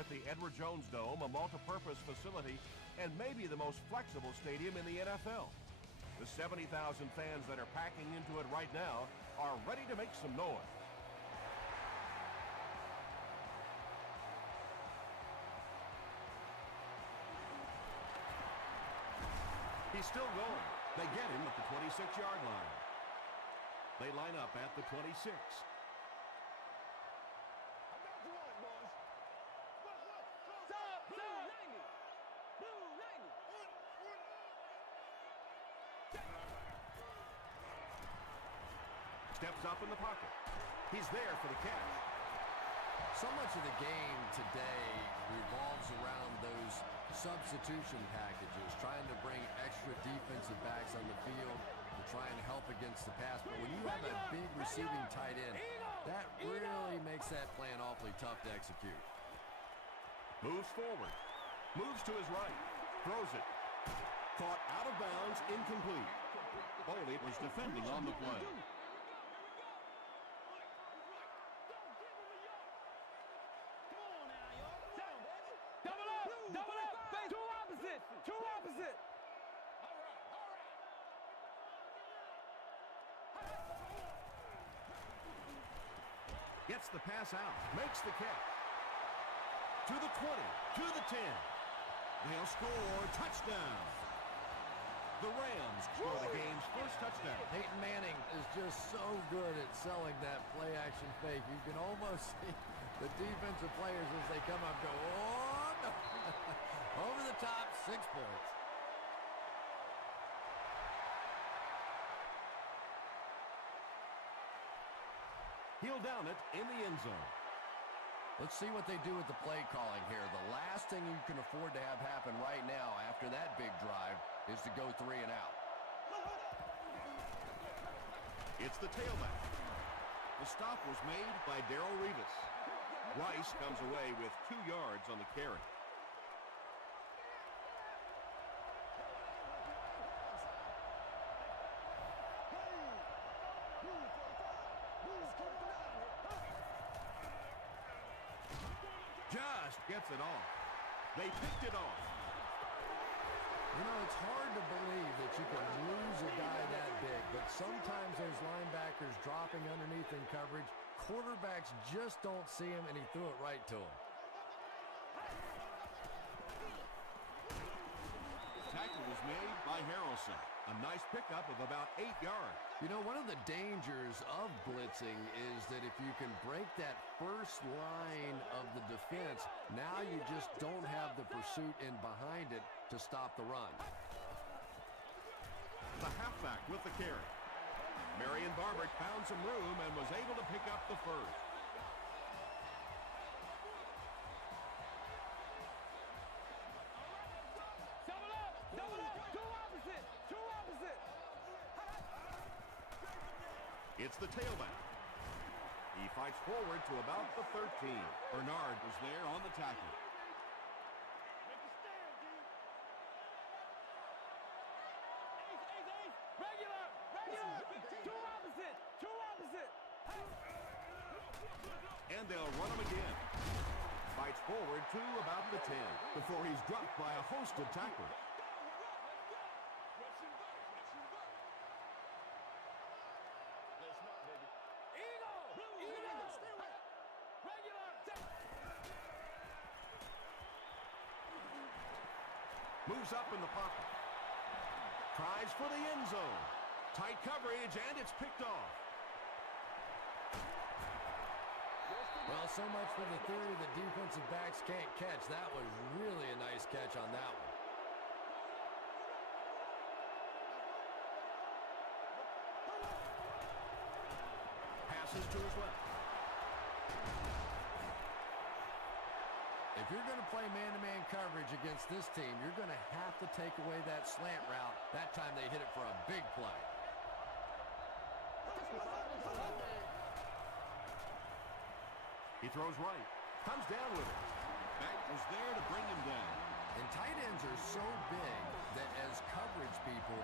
at the Edward Jones Dome, a multi-purpose facility and maybe the most flexible stadium in the NFL. The 70,000 fans that are packing into it right now are ready to make some noise. He's still going. They get him at the 26-yard line. They line up at the 26. Steps up in the pocket. He's there for the catch. So much of the game today revolves around those substitution packages, trying to bring extra defensive backs on the field to try and help against the pass. But when you have a big receiving tight end, that really makes that plan awfully tough to execute. Moves forward. Moves to his right. Throws it. Caught out of bounds, incomplete. Foley was defending on the play. Gets the pass out, makes the catch. To the 20, to the 10. They'll score, touchdown. The Rams score the game's first touchdown. Peyton Manning is just so good at selling that play-action fake. You can almost see the defensive players as they come up go, oh, no. Over the top, 6 points. He'll down it in the end zone. Let's see what they do with the play calling here. The last thing you can afford to have happen right now after that big drive is to go 3 and out. It's the tailback. The stop was made by Darrelle Revis. Rice comes away with 2 yards on the carry. Just gets it off. They picked it off. You know, it's hard to believe that you can lose a guy that big, but sometimes those linebackers dropping underneath in coverage, quarterbacks just don't see him, and he threw it right to him. Tackle was made by Harrelson. A nice pickup of about 8 yards. You know, one of the dangers of blitzing is that if you can break that first line of the defense, now you just don't have the pursuit in behind it to stop the run. The halfback with the carry. Marion Barber found some room and was able to pick up the first. It's the tailback. He fights forward to about the 13. Bernard was there on the tackle. And they'll run him again. Fights forward to about the 10 before he's dropped by a host of tacklers. Moves up in the pocket. Tries for the end zone. Tight coverage, and it's picked off. Well, so much for the theory that defensive backs can't catch. That was really a nice catch on that one. Passes to his left. If you're going to play man-to-man coverage against this team, you're going to have to take away that slant route. That time they hit it for a big play. He throws right. Comes down with it. Back was there to bring him down. And tight ends are so big that as coverage people,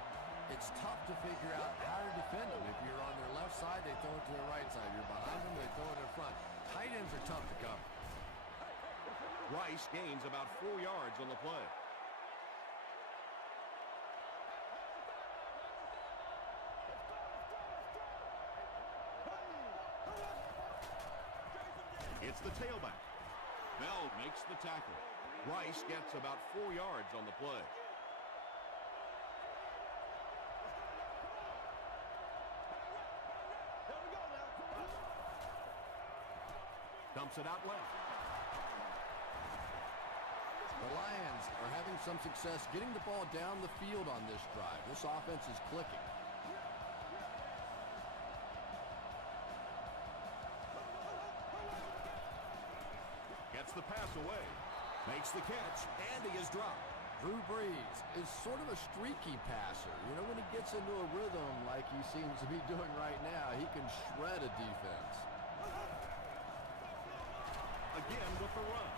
it's tough to figure out how to defend them. If you're on their left side, they throw it to their right side. You're behind them, they throw it in front. Tight ends are tough to cover. Rice gains about 4 yards on the play. It's the tailback. Bell makes the tackle. Rice gets about 4 yards on the play. Dumps it out left. The Lions are having some success getting the ball down the field on this drive. This offense is clicking. Gets the pass away. Makes the catch, and he is dropped. Drew Brees is sort of a streaky passer. You know, when he gets into a rhythm like he seems to be doing right now, he can shred a defense. Again with the run.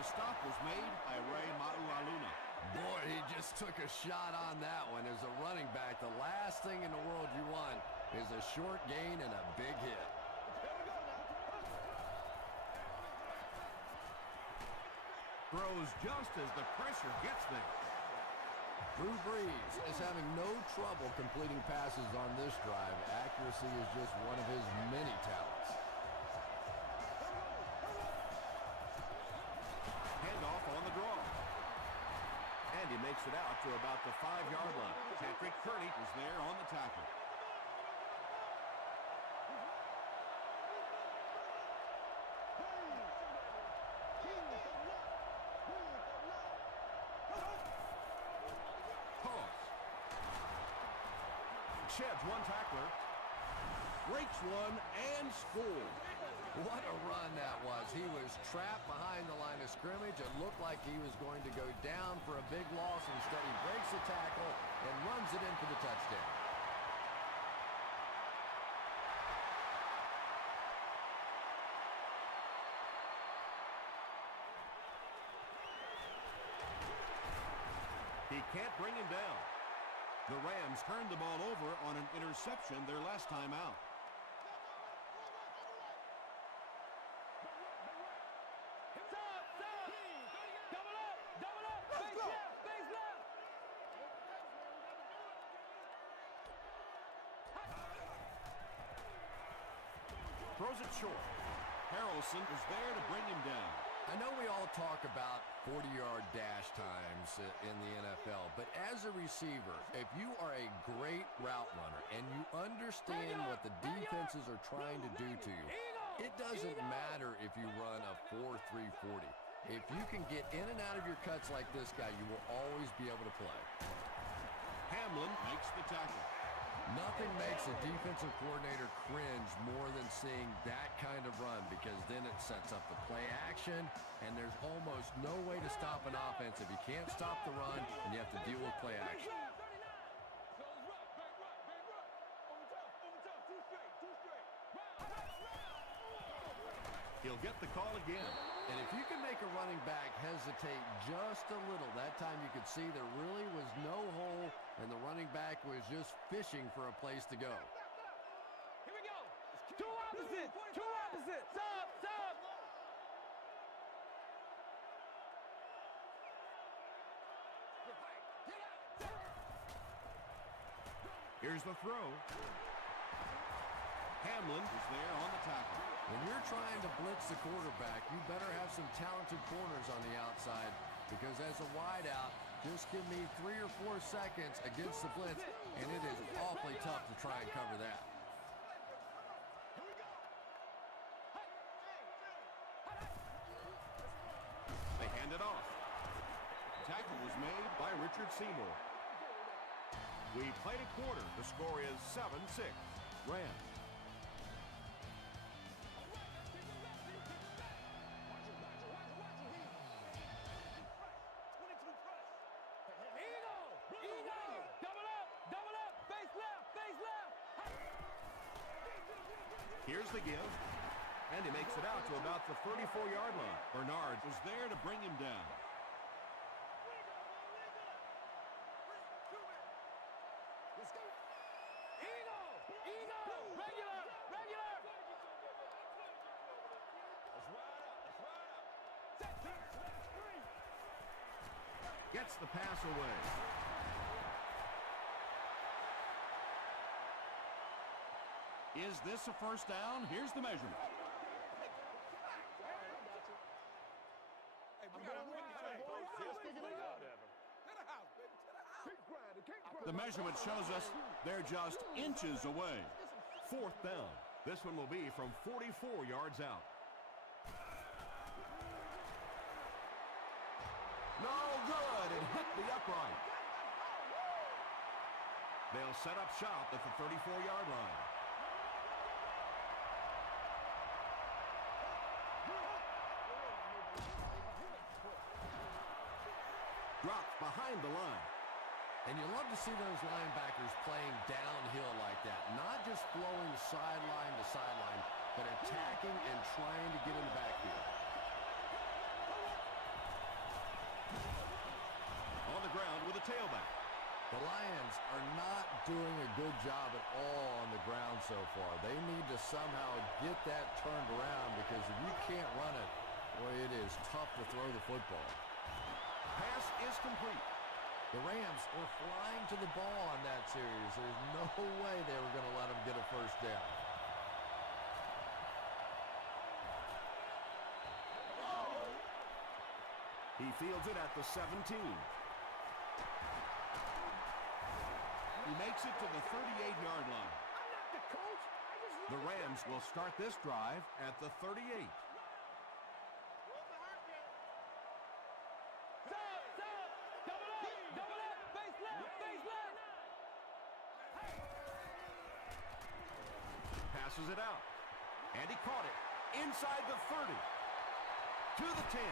The stop was made by Ray Maualuna. Boy, he just took a shot on that one. As a running back, the last thing in the world you want is a short gain and a big hit. Throws just as the pressure gets there. Drew Brees is having no trouble completing passes on this drive. Accuracy is just one of his many talents. Handoff on the draw. And he makes it out to about the 5-yard line. Patrick Kearney is there on the tackle. Sheds one tackler, breaks one, and scores. What a run that was. He was trapped behind the line of scrimmage. It looked like he was going to go down for a big loss. Instead, he breaks the tackle and runs it in for the touchdown. He can't bring him down. The Rams turned the ball over on an interception their last time out. Throws it short. Harrelson is there to bring him down. I know we all talk about 40-yard dash times in the NFL, but as a receiver, if you are a great route runner and you understand what the defenses are trying to do to you, it doesn't matter if you run a 4.340. If you can get in and out of your cuts like this guy, you will always be able to play. Hamlin makes the tackle. Nothing makes a defensive coordinator cringe more than seeing that kind of run, because then it sets up the play action, and there's almost no way to stop an offense if you can't stop the run and you have to deal with play action. He'll get the call again. And if you can make a running back hesitate just a little, that time you could see there really was no hole, and the running back was just fishing for a place to go. Here we go. Two opposite. Two opposite. Stop. Stop. Here's the throw. Hamlin is there on the tackle. When you're trying to blitz the quarterback, you better have some talented corners on the outside, because as a wideout, just give me 3 or 4 seconds against the blitz, and it is awfully tough to try and cover that. They hand it off. Tackle was made by Richard Seymour. We played a quarter. The score is 7-6. Rams. Here's the give, and he makes it out to about the 34-yard line. Bernard was there to bring him down. Regular. Let's ride up. Gets the pass away. Is this a first down? Here's the measurement. The measurement shows us they're just inches away. Fourth down. This one will be from 44 yards out. No good. It hit the upright. They'll set up shop at the 34-yard line. Dropped behind the line. And you love to see those linebackers playing downhill like that. Not just flowing sideline to sideline, but attacking and trying to get in the backfield. On the ground with a tailback. The Lions are not doing a good job at all on the ground so far. They need to somehow get that turned around, because if you can't run it, boy, it is tough to throw the football. Pass is complete. The Rams were flying to the ball on that series. There's no way they were going to let them get a first down. He fields it at the 17. He makes it to the 38-yard line. The Rams will start this drive at the 38. Passes it out. And he caught it inside the 30. To the 10.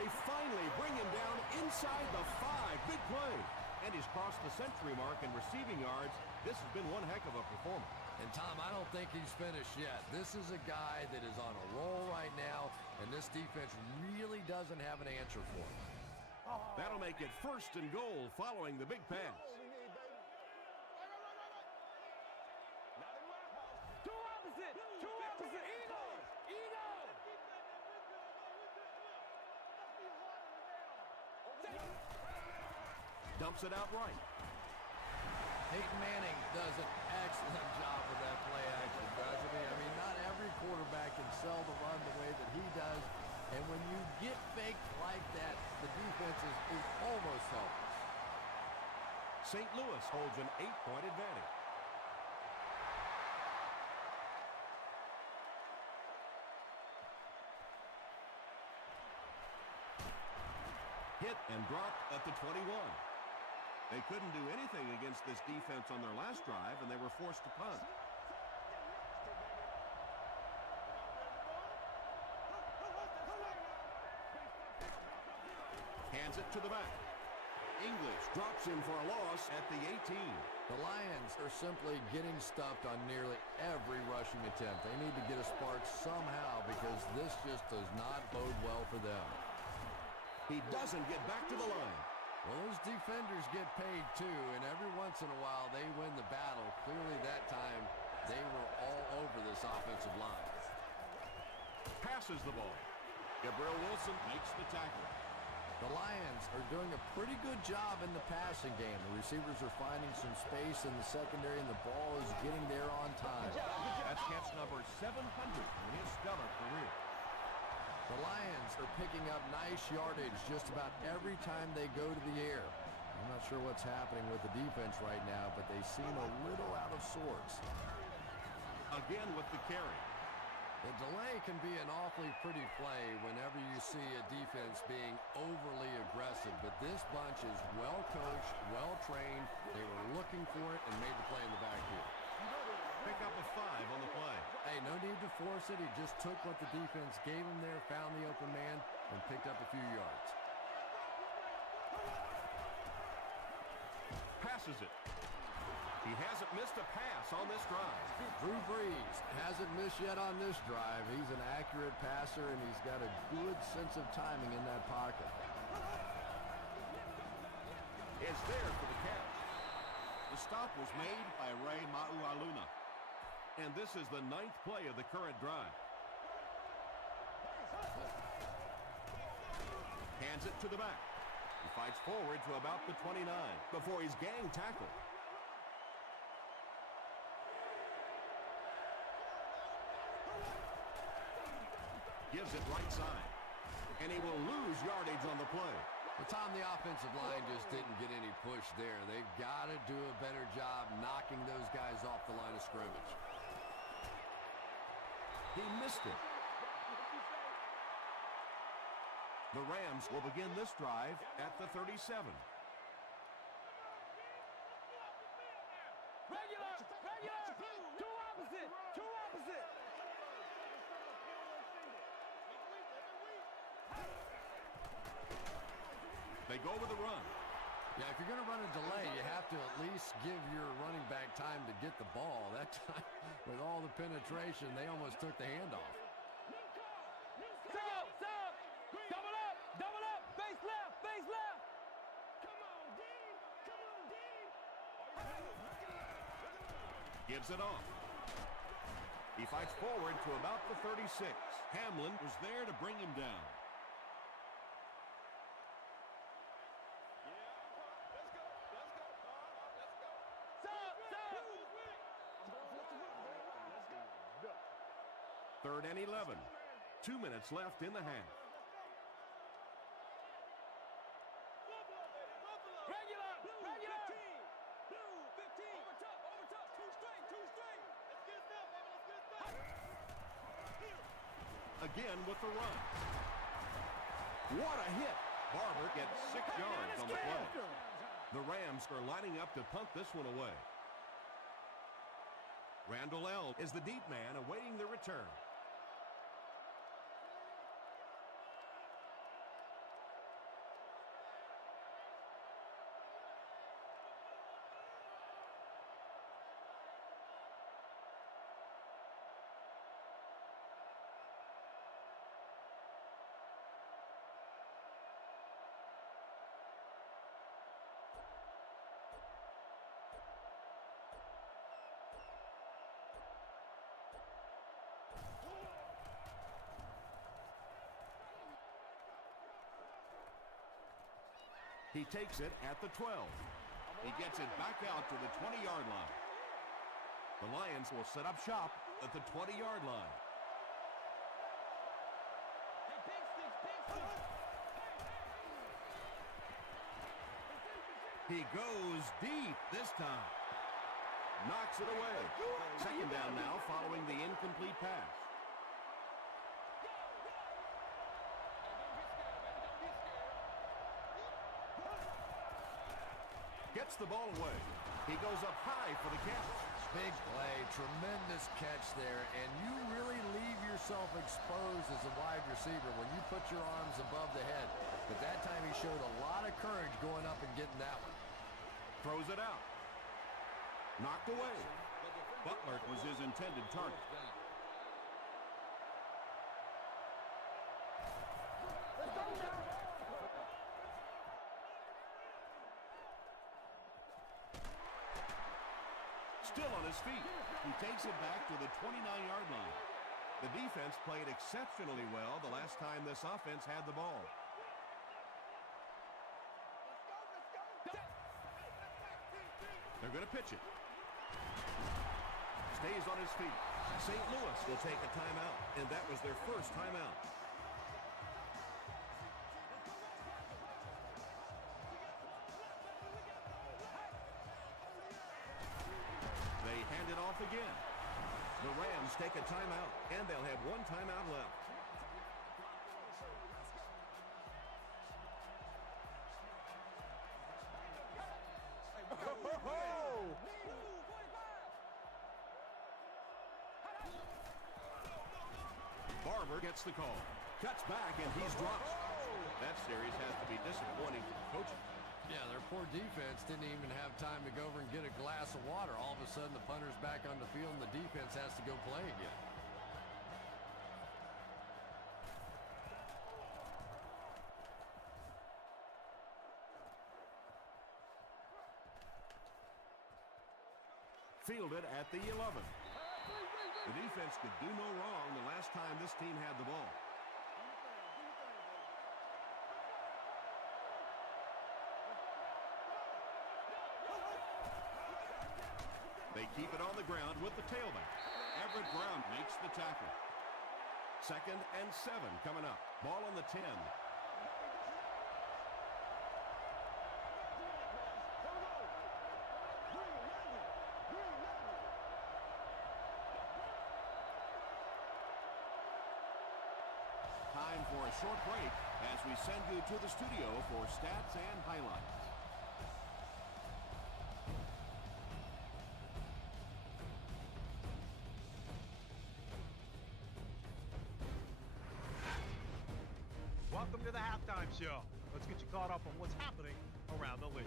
They finally bring him down inside the 5. Big play. And he's crossed the century mark in receiving yards. This has been one heck of a performance. And, Tom, I don't think he's finished yet. This is a guy that is on a roll right now, and this defense really doesn't have an answer for him. That'll make it first and goal following the big pass. Two opposite. Eagles. Dumps it out right. Peyton Manning does an excellent job with that play action, doesn't he? I mean, not every quarterback can sell the run the way that he does. And when you get faked like that, the defense is almost helpless. St. Louis holds an 8-point advantage. Hit and dropped at the 21. They couldn't do anything against this defense on their last drive, and they were forced to punt. Hands it to the back. English drops him for a loss at the 18. The Lions are simply getting stuffed on nearly every rushing attempt. They need to get a spark somehow, because this just does not bode well for them. He doesn't get back to the line. Well, those defenders get paid too, and every once in a while they win the battle. Clearly that time they were all over this offensive line. Passes the ball. Gabriel Wilson makes the tackle. The Lions are doing a pretty good job in the passing game. The receivers are finding some space in the secondary, and the ball is getting there on time. That's catch number 700 in his stellar career. The Lions are picking up nice yardage just about every time they go to the air. I'm not sure what's happening with the defense right now, but they seem a little out of sorts. Again with the carry. The delay can be an awfully pretty play whenever you see a defense being overly aggressive, but this bunch is well-coached, well-trained. They were looking for it and made the play in the backfield. Pick up a 5 on the play. Hey, no need to force it. He just took what the defense gave him there, found the open man, and picked up a few yards. Passes it. He hasn't missed a pass on this drive. Drew Brees hasn't missed yet on this drive. He's an accurate passer, and he's got a good sense of timing in that pocket. Is there for the catch. The stop was made by Ray Maualuna. And this is the 9th play of the current drive. Hands it to the back. He fights forward to about the 29 before he's gang tackled. Gives it right side. And he will lose yardage on the play. Well, Tom, the offensive line just didn't get any push there. They've got to do a better job knocking those guys off the line of scrimmage. He missed it. The Rams will begin this drive at the 37. Regular, two opposite. They go with a run. Yeah, if you're going to run a delay, you have to at least give your running back time to get the ball. That time, with all the penetration, they almost took the handoff. Stop. Double up. Face left. Come on, D. Gives it off. He fights forward to about the 36. Hamlin was there to bring him down. Third and 11. 2 minutes left in the half. Regular. Blue 15. Over top. Two straight. Let's get this, baby. Again with the run. What a hit. Barber gets 6 yards on the play. The Rams are lining up to punt this one away. Randall L. is the deep man awaiting the return. He takes it at the 12. He gets it back out to the 20-yard line. The Lions will set up shop at the 20-yard line. He goes deep this time. Knocks it away. Second down now following the incomplete pass. Gets the ball away. He goes up high for the catch. Big play, tremendous catch there, and you really leave yourself exposed as a wide receiver when you put your arms above the head. But that time he showed a lot of courage going up and getting that one. Throws it out. Knocked away. Butler was his intended target. Still on his feet. He takes it back to the 29-yard line. The defense played exceptionally well the last time this offense had the ball. They're going to pitch it. Stays on his feet. St. Louis will take a timeout, and that was their first timeout. They hand it off again. The Rams take a timeout, and they'll have one timeout left. Barber gets the call. Cuts back, and he's dropped. That series has to be disappointing for the coaches. Yeah, their poor defense didn't even have time to go over and get a glass of water. All of a sudden, the punter's back on the field, and the defense has to go play again. Fielded at the 11. The defense could do no wrong the last time this team had the ball. keep it on the ground with the tailback. Everett Brown makes the tackle. 2nd and 7 coming up. Ball on the 10. Time for a short break as we send you to the studio for stats and highlights. Welcome to the halftime show. Let's get you caught up on what's happening around the league.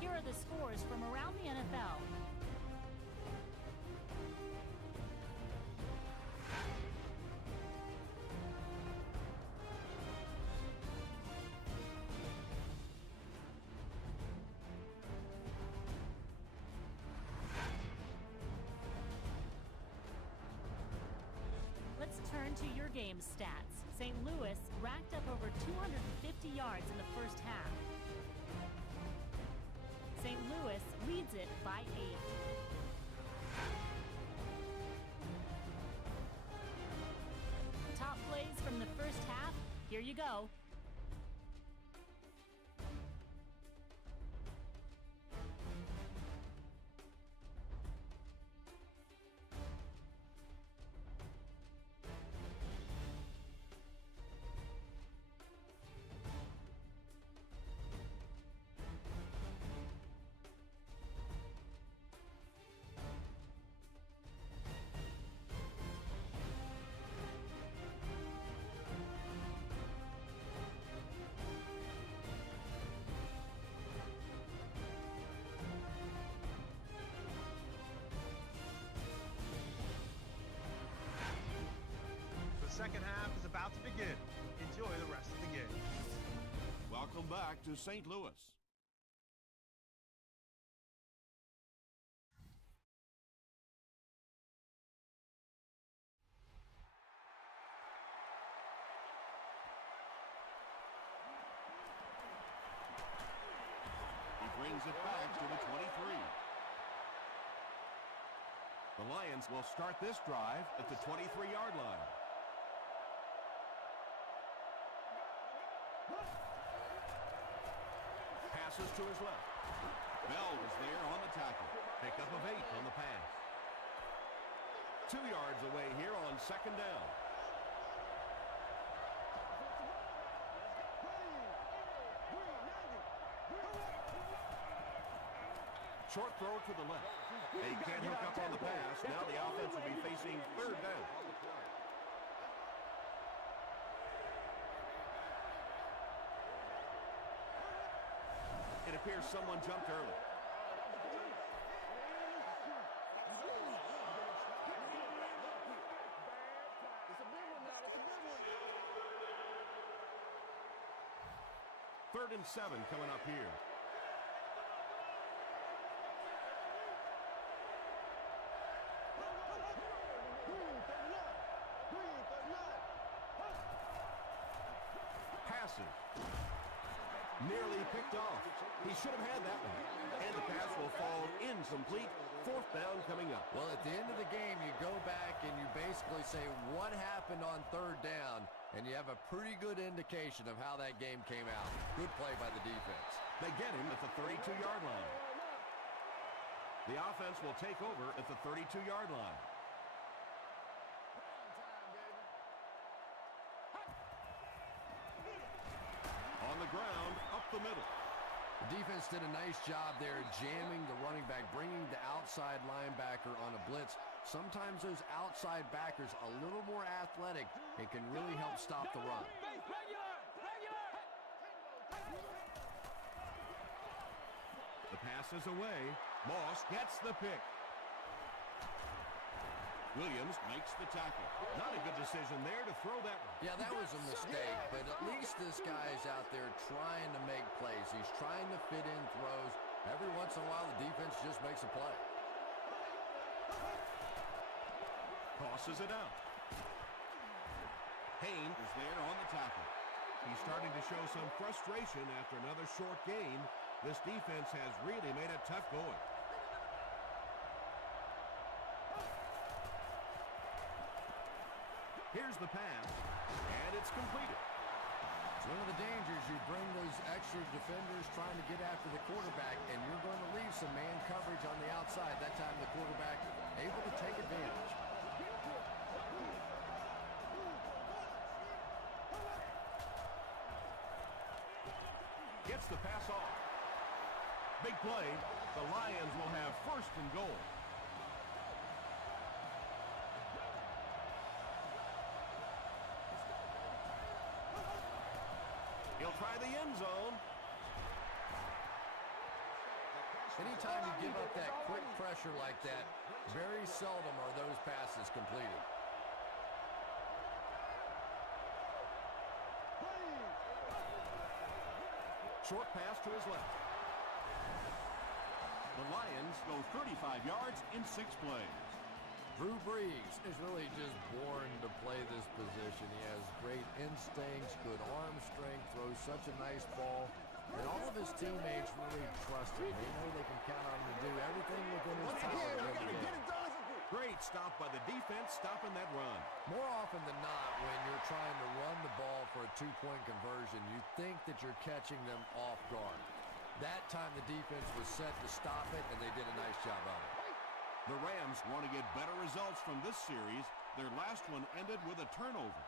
Here are the scores from around the NFL. Let's turn to your game stats. St. Louis racked up over 250 yards in the first half. St. Louis leads it by 8. Top plays from the first half, here you go. The second half is about to begin. Enjoy the rest of the game. Welcome back to St. Louis. He brings it back to the 23. The Lions will start this drive at the 23-yard line. Passes to his left. Bell was there on the tackle. Pickup of 8 on the pass. 2 yards away here on 2nd down. Short throw to the left. They can't hook up on the pass. Now the offense will be facing 3rd down. It appears someone jumped early. Third and 7 coming up here. Passing. Nearly picked off. He should have had that one. And the pass will fall incomplete. 4th down coming up. Well, at the end of the game, you go back and you basically say what happened on 3rd down, and you have a pretty good indication of how that game came out. Good play by the defense. They get him at the 32-yard line. The offense will take over at the 32-yard line. On the ground, up the middle. The defense did a nice job there jamming the running back, bringing the outside linebacker on a blitz. Sometimes those outside backers a little more athletic and can really help stop the run. The pass is away. Moss gets the pick. Williams makes the tackle. Not a good decision there to throw that one. Yeah, that was a mistake, but at least this guy's out there trying to make plays. He's trying to fit in throws. Every once in a while, the defense just makes a play. Tosses it out. Hayne is there on the tackle. He's starting to show some frustration after another short game. This defense has really made it tough going. Here's the pass, and it's completed. It's one of the dangers. You bring those extra defenders trying to get after the quarterback, and you're going to leave some man coverage on the outside. That time the quarterback able to take advantage. Gets the pass off. Big play. The Lions will have first and goal. He'll try the end zone. Anytime you give up that quick pressure like that, very seldom are those passes completed. Short pass to his left. The Lions go 35 yards in 6 plays. Drew Brees is really just born to play this position. He has great instincts, good arm strength, throws such a nice ball. And all of his teammates really trust him. They know they can count on him to do everything within his power every game. Great stop by the defense, stopping that run. More often than not, when you're trying to run the ball for a two-point conversion, you think that you're catching them off guard. That time the defense was set to stop it, and they did a nice job of it. The Rams want to get better results from this series. Their last one ended with a turnover.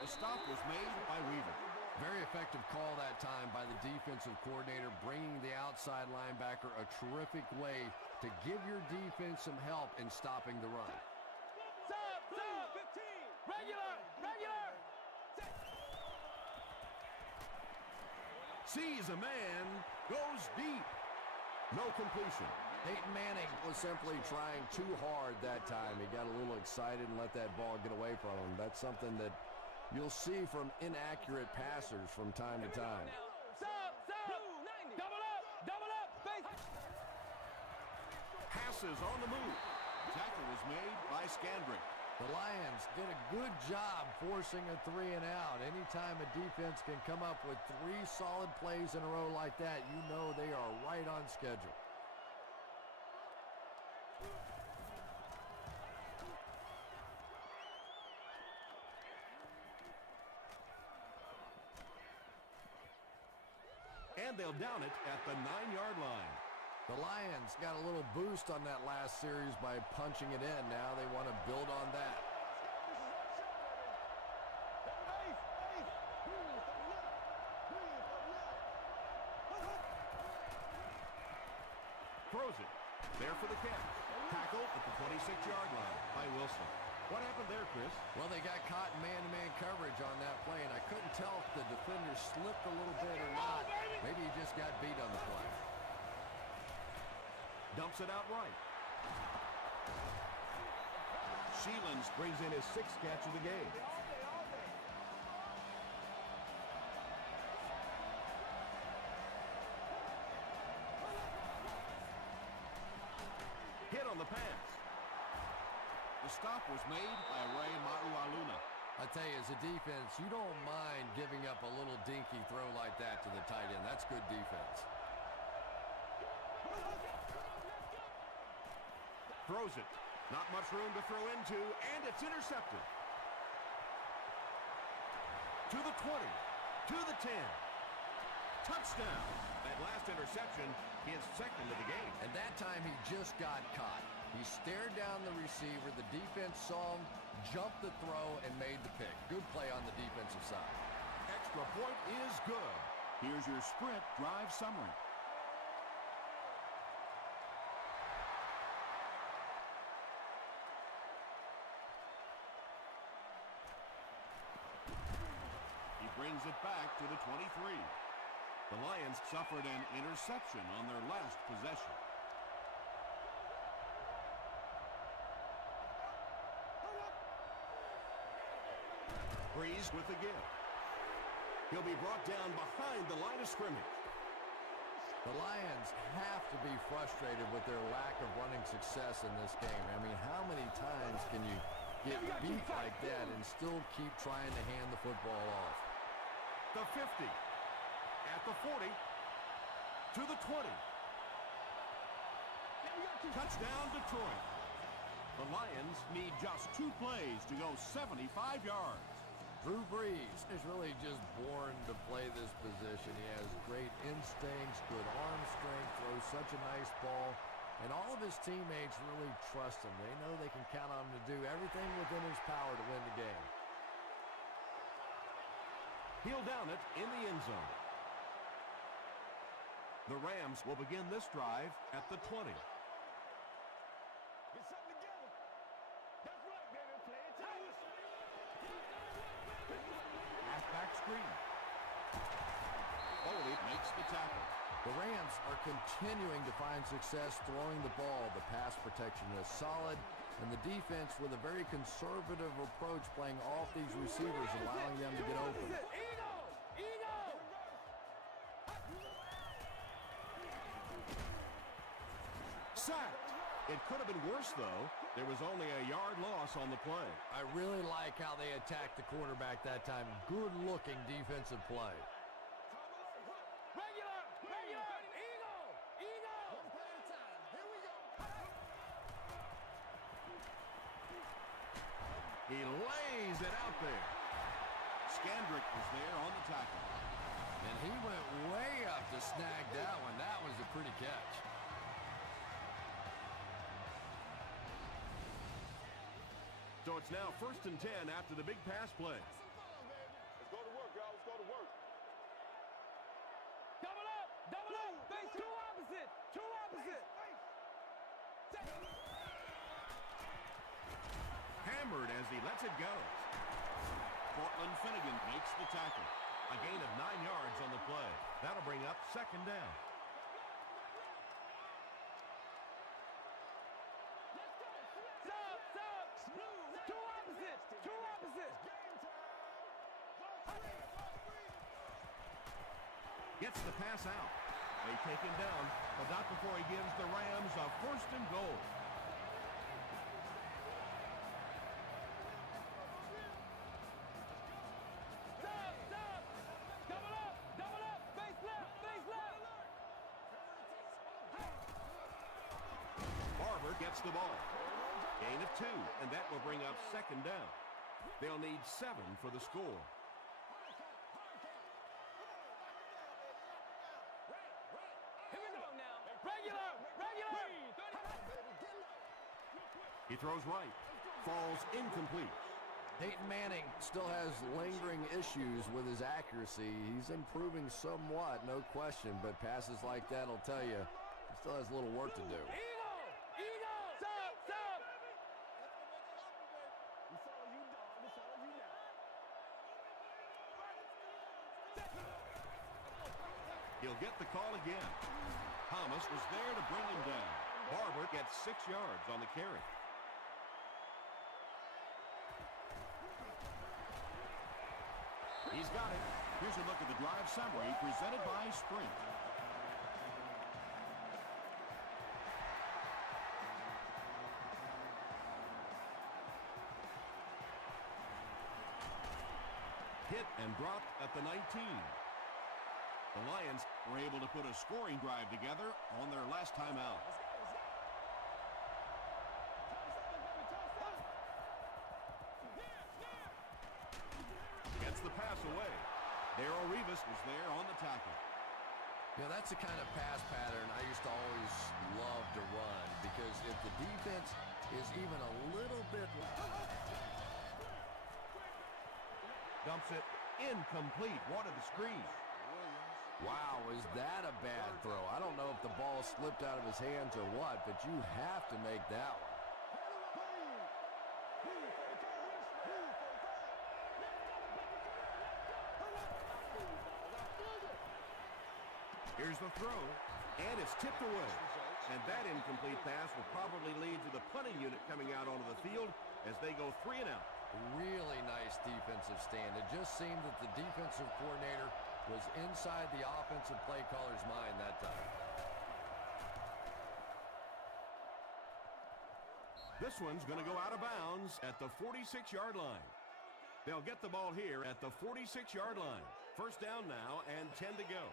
The stop was made by Weaver. Very effective call that time by the defensive coordinator, bringing the outside linebacker a terrific way to give your defense some help in stopping the run. Stop! 15! Regular! Sees a man, goes deep. No completion. Peyton Manning was simply trying too hard that time. He got a little excited and let that ball get away from him. That's something that you'll see from inaccurate passers from time to time. Stop! Double up! Base. Passes on the move. Tackle was made by Scandrick. The Lions did a good job forcing a 3 and out. Anytime a defense can come up with 3 solid plays in a row like that, you know they are right on schedule. And they'll down it at the 9-yard line. The Lions got a little boost on that last series by punching it in. Now they want to build on that. Throws it. There for the catch. Tackle at the 26-yard line by Wilson. What happened there, Chris? Well, they got caught in man-to-man coverage on that play, and I couldn't tell if the defender slipped a little bit or not. Maybe he just got beat on the play. Dumps it out right. Sheelans brings in his 6th catch of the game. Hit on the pass. The stop was made by Ray Maualuna. I tell you, as a defense, you don't mind giving up a little dinky throw like that to the tight end. That's good defense. Throws it. Not much room to throw into, and it's intercepted. To the 20, to the 10. Touchdown. That last interception, his 2nd of the game. And that time he just got caught. He stared down the receiver. The defense saw him, jumped the throw, and made the pick. Good play on the defensive side. Extra point is good. Here's your Sprint drive summary. He brings it back to the 23. The Lions suffered an interception on their last possession. Brees with the give. He'll be brought down behind the line of scrimmage. The Lions have to be frustrated with their lack of running success in this game. I mean, how many times can you get beat like that and still keep trying to hand the football off? The 50. At the 40. To the 20. Touchdown, Detroit. The Lions need just 2 plays to go 75 yards. Drew Brees is really just born to play this position. He has great instincts, good arm strength, throws such a nice ball, and all of his teammates really trust him. They know they can count on him to do everything within his power to win the game. He'll down it in the end zone. The Rams will begin this drive at the 20. Get something together. That's right, baby. Play it tight. Halfback screen. Foley makes the tackle. The Rams are continuing to find success throwing the ball. The pass protection is solid, and the defense with a very conservative approach playing off these receivers, allowing them to get open. Sacked. It could have been worse, though. There was only a yard loss on the play. I really like how they attacked the quarterback that time. Good-looking defensive play. He lays it out there. Scandrick was there on the tackle. And he went way up to snag that one. That was a pretty catch. So it's now 1st and 10 after the big pass play. Let's go to work, y'all. Let's go to work. Double up! Double up! Face two opposite! Two opposite! Hammered as he lets it go. Portland Finnegan makes the tackle. A gain of 9 yards on the play. That'll bring up 2nd down. Two opposite! Two opposite! Gets the pass out. They take him down, but not before he gives the Rams a 1st and goal. Barber gets the ball. Gain of 2, and that will bring up 2nd down. They'll need 7 for the score. Here we go now. Regular! Regular! He throws right. Falls incomplete. Peyton Manning still has lingering issues with his accuracy. He's improving somewhat, no question, but passes like that will tell you he still has a little work to do. He'll get the call again. Thomas was there to bring him down. Barber gets 6 yards on the carry. He's got it. Here's a look at the drive summary presented by Sprint. Hit and dropped at the 19. The Lions were able to put a scoring drive together on their last time out. Gets the pass away. Darrelle Revis was there on the tackle. Yeah, that's the kind of pass pattern I used to always love to run, because if the defense is even a little bit... Dumps it incomplete. What a screen. Wow, is that a bad throw? I don't know if the ball slipped out of his hands or what, but you have to make that one. Here's the throw, and it's tipped away. And that incomplete pass will probably lead to the punting unit coming out onto the field as they go 3 and out. Really nice defensive stand. It just seemed that the defensive coordinator was inside the offensive play caller's mind that time. This one's going to go out of bounds at the 46-yard line. They'll get the ball here at the 46-yard line. 1st down now and 10 to go.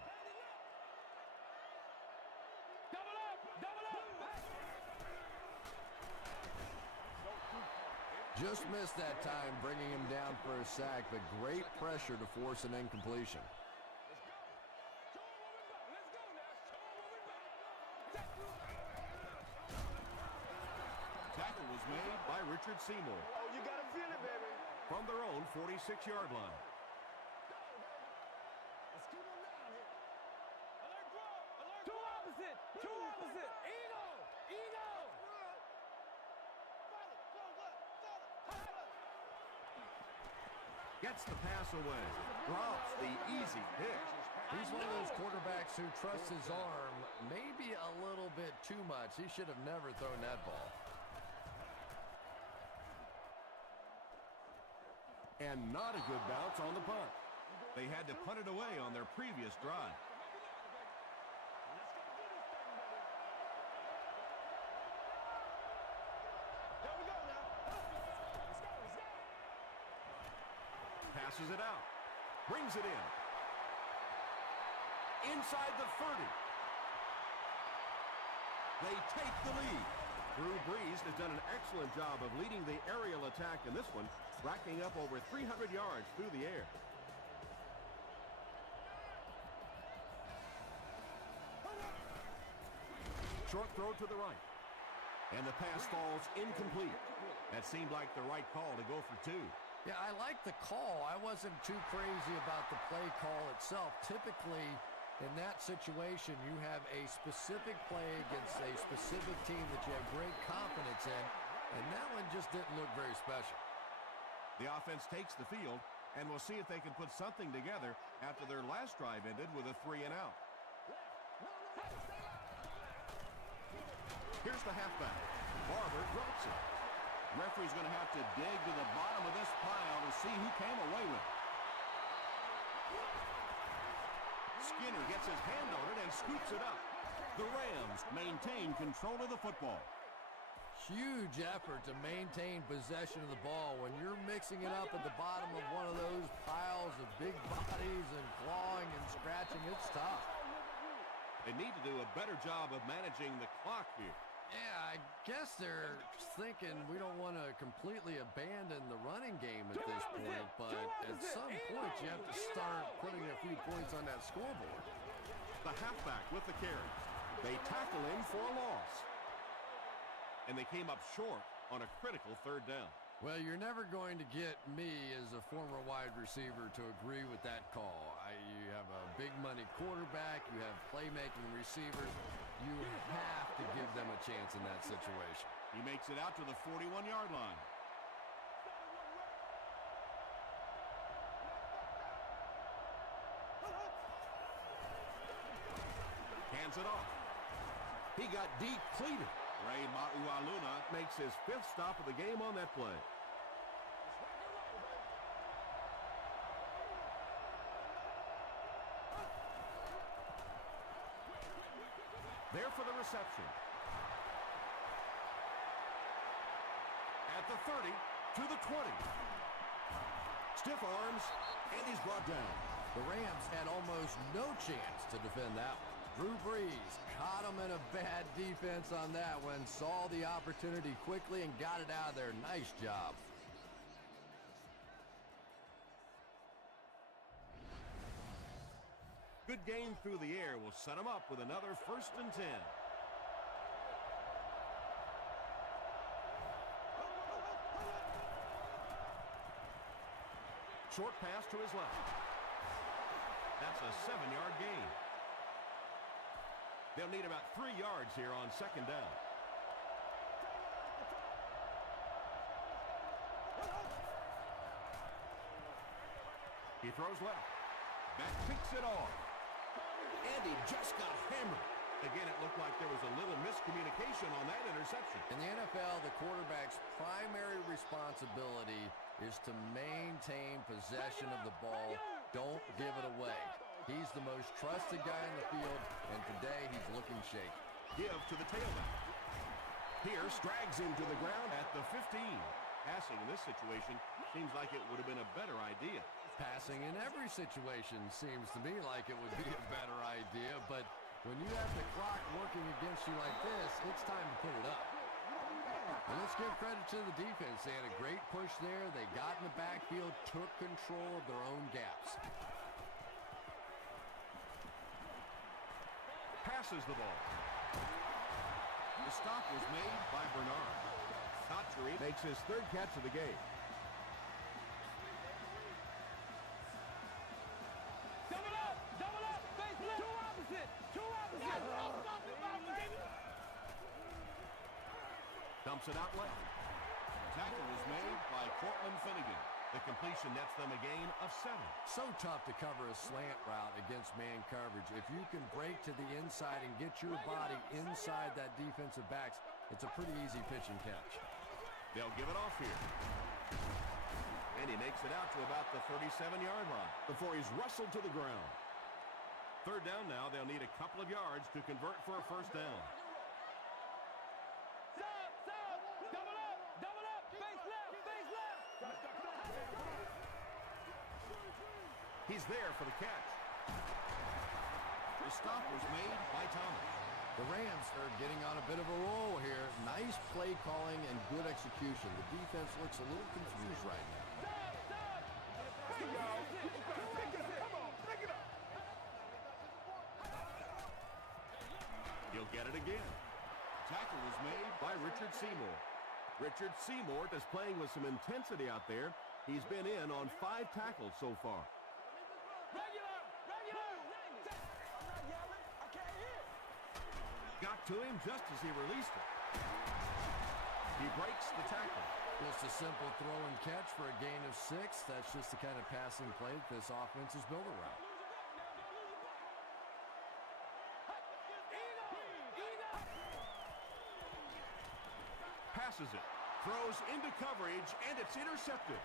Just missed that time, bringing him down for a sack, but great pressure to force an incompletion. Tackle was made by Richard Seymour. Oh, you gotta feel it, baby. From their own 46-yard line. Let's keep him down here. Alert ball. Alert two ball. Opposite. Two opposite. Eagle. Eagle. Gets the pass away. Drops the easy pick. He's one of those quarterbacks who trusts his arm maybe a little bit too much. He should have never thrown that ball. And not a good bounce on the punt. They had to punt it away on their previous drive. There we go now. Let's go. Passes it out. Brings it in. Inside the 30. They take the lead. Drew Brees has done an excellent job of leading the aerial attack in this one, racking up over 300 yards through the air. Short throw to the right. And the pass falls incomplete. That seemed like the right call to go for two. Yeah, I like the call. I wasn't too crazy about the play call itself. Typically, in that situation, you have a specific play against a specific team that you have great confidence in, and that one just didn't look very special. The offense takes the field, and we'll see if they can put something together after their last drive ended with a 3-and-out. Here's the halfback. Barber drops it. Referee's going to have to dig to the bottom of this pile to see who came away with it. Skinner gets his hand on it and scoops it up. The Rams maintain control of the football. Huge effort to maintain possession of the ball. When you're mixing it up at the bottom of one of those piles of big bodies and clawing and scratching, it's tough. They need to do a better job of managing the clock here. Yeah, I guess they're thinking we don't want to completely abandon the running game at this point, but at some point you have to start putting a few points on that scoreboard. The halfback with the carry. They tackle him for a loss. And they came up short on a critical third down. Well, you're never going to get me as a former wide receiver to agree with that call. You have a big money quarterback, you have playmaking receivers. You have to give them a chance in that situation. He makes it out to the 41-yard line. Hands it off. He got depleted. Ray Maualuna makes his 5th stop of the game on that play. There for the reception. At the 30, to the 20. Stiff arms, and he's brought down. The Rams had almost no chance to defend that one. Drew Brees caught him in a bad defense on that one, saw the opportunity quickly and got it out of there. Nice job. Good game through the air will set him up with another 1st and 10. Short pass to his left. That's a 7-yard gain. They'll need about 3 yards here on 2nd down. He throws left. Back picks it off. And he just got hammered. Again, it looked like there was a little miscommunication on that interception. In the NFL, the quarterback's primary responsibility is to maintain possession of the ball. Don't give it away. He's the most trusted guy in the field, and today he's looking shaky. Give to the tailback. Pierce drags him to the ground at the 15. Passing in this situation seems like it would have been a better idea. Passing in every situation seems to me like it would be a better idea, but when you have the clock working against you like this, it's time to put it up. And let's give credit to the defense. They had a great push there. They got in the backfield, took control of their own gaps. Passes the ball. The stop was made by Bernard. Cotchery makes his third catch of the game. Double up, face left. Two opposite. Dumps it out left. Tackle was made by Cortland Finnegan. The completion nets them a gain of 7. So tough to cover a slant route against man coverage. If you can break to the inside and get your body inside that defensive backs, it's a pretty easy pitch and catch. They'll give it off here. And he makes it out to about the 37-yard line before he's wrestled to the ground. Third down now. They'll need a couple of yards to convert for a first down. He's there for the catch. The stop was made by Thomas. The Rams are getting on a bit of a roll here. Nice play calling and good execution. The defense looks a little confused right now. He'll get it again. Tackle was made by Richard Seymour. Richard Seymour is playing with some intensity out there. He's been in on 5 tackles so far. Got to him just as he released it. He breaks the tackle. Just a simple throw and catch for a gain of 6. That's just the kind of passing play that this offense is built around. Passes it. Throws into coverage, and it's intercepted.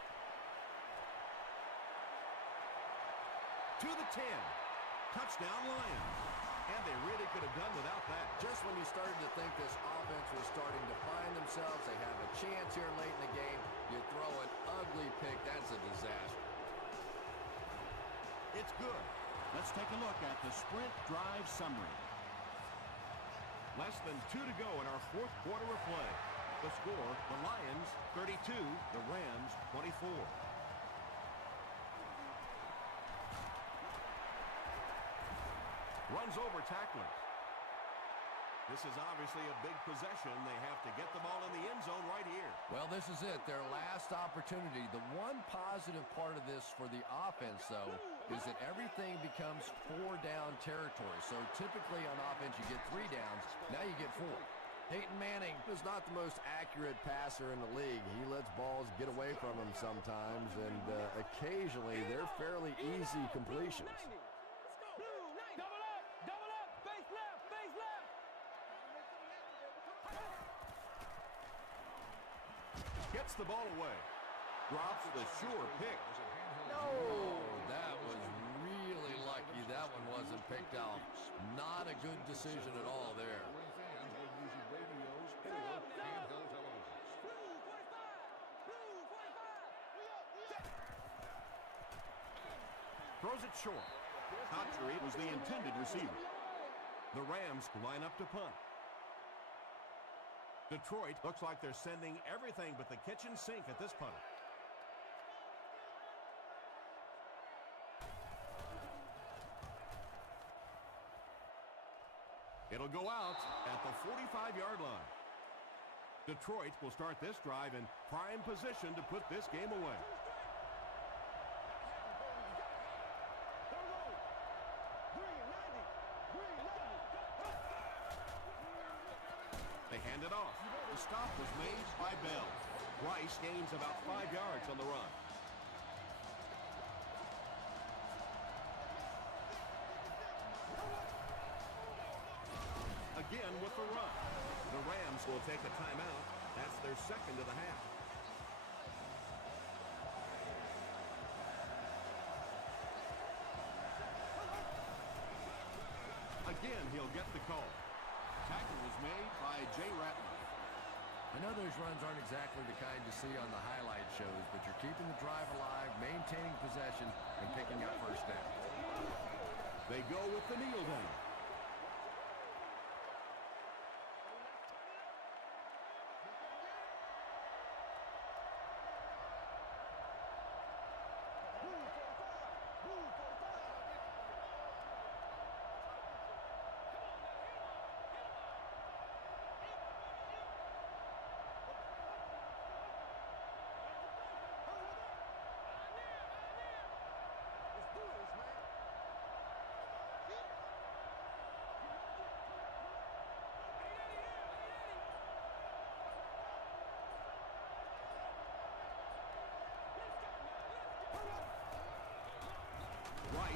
To the 10. Touchdown Lions. And they really could have done without that. Just when you started to think this offense was starting to find themselves, they have a chance here late in the game, you throw an ugly pick. That's a disaster. It's good. Let's take a look at the sprint drive summary. Less than 2 to go in our fourth quarter of play. The score, the Lions 32, the Rams 24. Runs over tacklers. This is obviously a big possession. They have to get the ball in the end zone right here. Well, this is it, their last opportunity. The one positive part of this for the offense, though, is that everything becomes 4-down territory. So typically on offense you get 3 downs. Now you get 4. Peyton Manning is not the most accurate passer in the league. He lets balls get away from him sometimes, and occasionally they're fairly easy completions. Gets the ball away. Drops the sure pick. No, that was really lucky. That one wasn't picked off. Not a good decision at all there. Throws it short. Cotchery was the intended receiver. The Rams line up to punt. Detroit looks like they're sending everything but the kitchen sink at this punt. It'll go out at the 45-yard line. Detroit will start this drive in prime position to put this game away. They hand it off. The stop was made by Bell. Rice gains about 5 yards on the run. Again with the run. The Rams will take a timeout. That's their second of the half. Again, he'll get the call. Tackle was made by Jay Ratner. I know those runs aren't exactly the kind you see on the highlight shows, but you're keeping the drive alive, maintaining possession, and picking up first down. They go with the kneel down.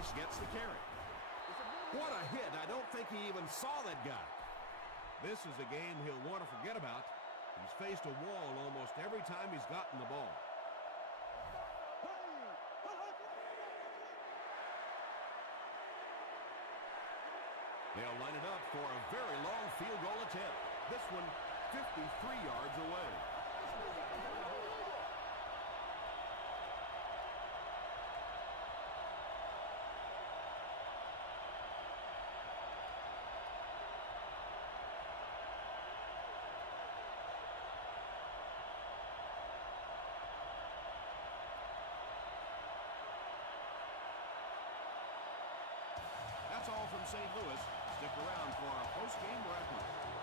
Chase gets the carry. What a hit. I don't think he even saw that guy. This is a game he'll want to forget about. He's faced a wall almost every time he's gotten the ball. They'll line it up for a very long field goal attempt. This one 53 yards away. That's all from St. Louis. Stick around for our post-game record.